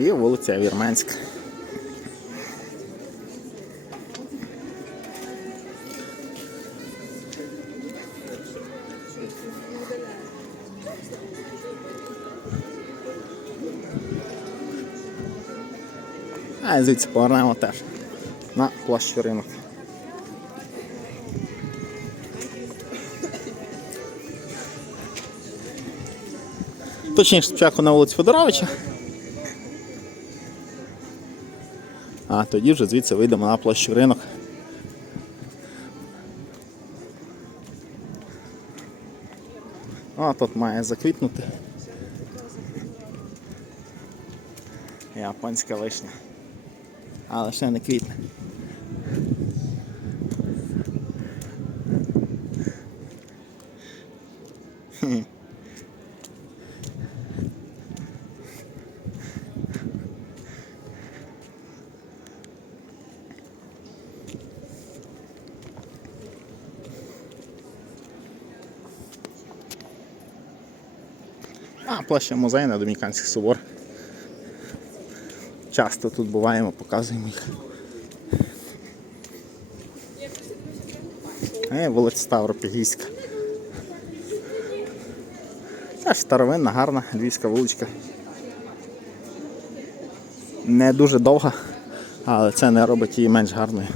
Є вулиця Вірменська. А звідси повернемо теж на площу ринок. Точніше, спочатку на вулиці Федоровича. А тоді вже звідси вийдемо на площу ринок. А тут має заквітнути. Японська вишня. Але ще не квітне. А, площа музейна, Домініканський собор. Часто тут буваємо, показуємо їх. Е, вулиця Ставропігійська. Теж старовинна, гарна львівська вуличка. Не дуже довга, але це не робить її менш гарною.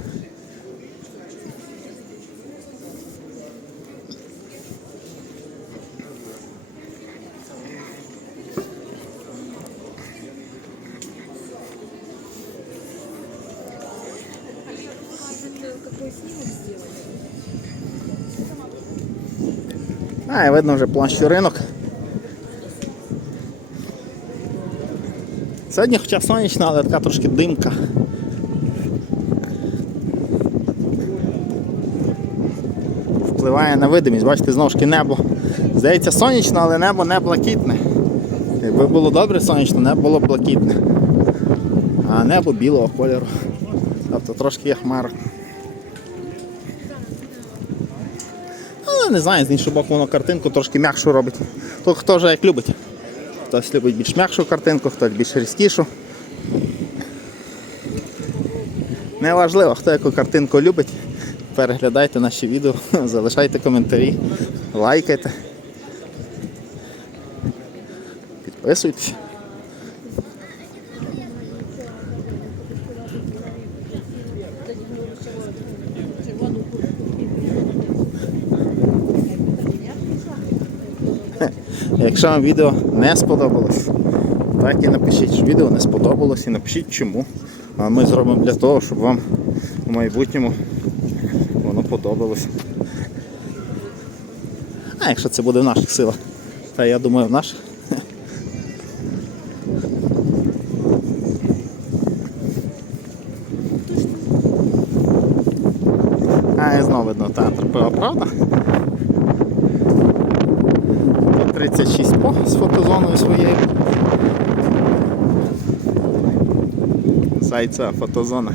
А, і видно вже площу ринок. Сьогодні хоча сонячно, але така трошки димка. Впливає на видимість, бачите, знову ж таки небо. Здається, сонячно, але небо не блакитне. Якби було добре сонячно, небо було блакитне. А небо білого кольору. Тобто трошки є хмара. Але не знаю, з іншого боку воно картинку трошки м'якшу робить. Тут хто вже як любить. Хтось любить більш м'якшу картинку, хтось більш різкішу. Неважливо, хто яку картинку любить. Переглядайте наші відео, залишайте коментарі, лайкайте. Підписуйтесь. Якщо вам відео не сподобалось, так і напишіть, що відео не сподобалось і напишіть чому. А ми зробимо для того, щоб вам у майбутньому воно подобалось. А якщо це буде в наших силах, та я думаю в наших. А, і знову видно театр пива, правда? 36 по з фотозоною своєю. Зайця фотозона.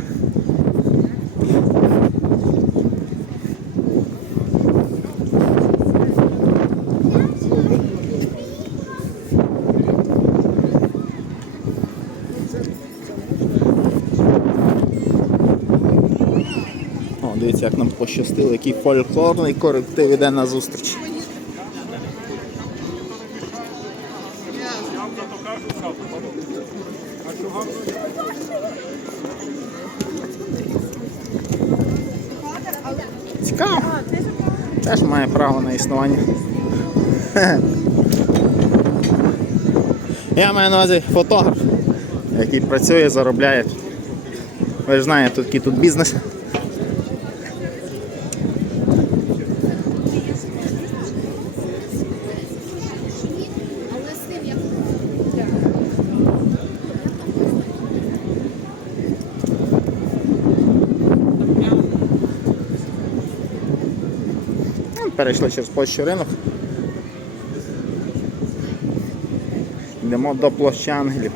Дивіться, як нам пощастило, який фольклорний колектив іде на зустріч. Цікаво. Теж має право на існування. Я маю на увазі фотограф, який працює, заробляє. Ви ж знаєте, тут бізнес. Перейшли через площу ринок. Йдемо до площі Ангелів.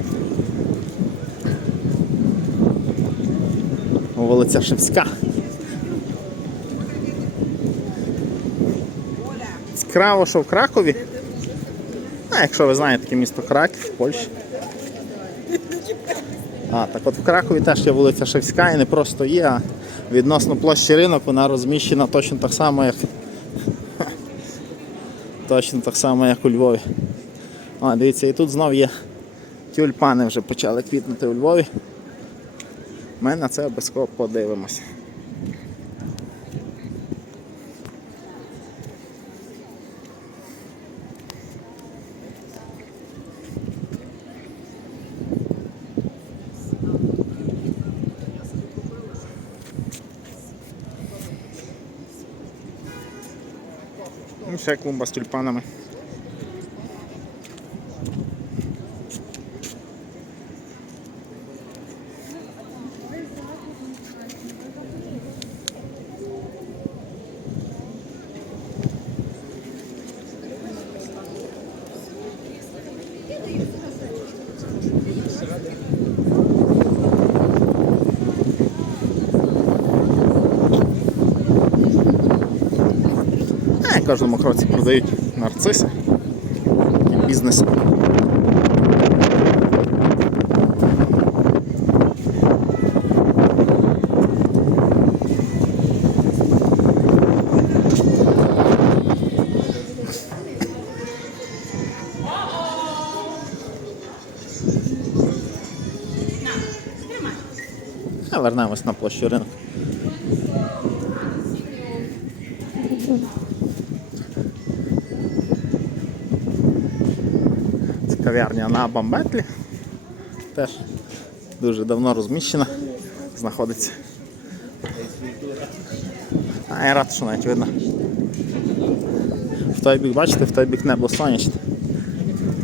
Вулиця Шевська. Цікаво, що в Кракові. А якщо ви знаєте таке місто Краків в Польщі. А, так от в Кракові теж є вулиця Шевська і не просто є, а відносно площі ринок вона розміщена точно так само, як точно так само, як у Львові. А, дивіться, і тут знов є тюльпани вже почали квітнути у Львові. Ми на це обов'язково подивимося. Ну, ще клумба тюльпанами. Кожному кроці продають нарциси. Такий бізнес. Вернемось на площу ринку. Кав'ярня на Бамбетлі. Теж дуже давно розміщена, знаходиться. А я рад, що навіть видно. В той бік, бачите, в той бік небо сонячне.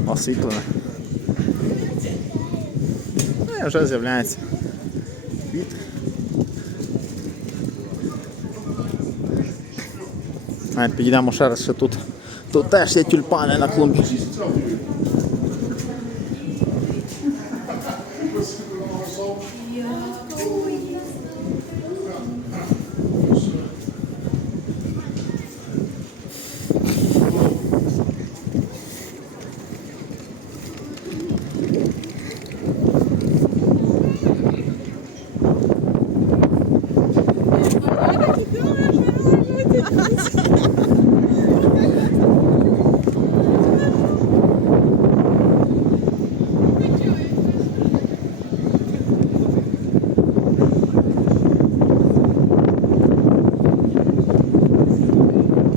Освітлене. Ну і вже з'являється квіт. Навіть підійдемо ще раз ще тут. Тут теж є тюльпани на клумбі.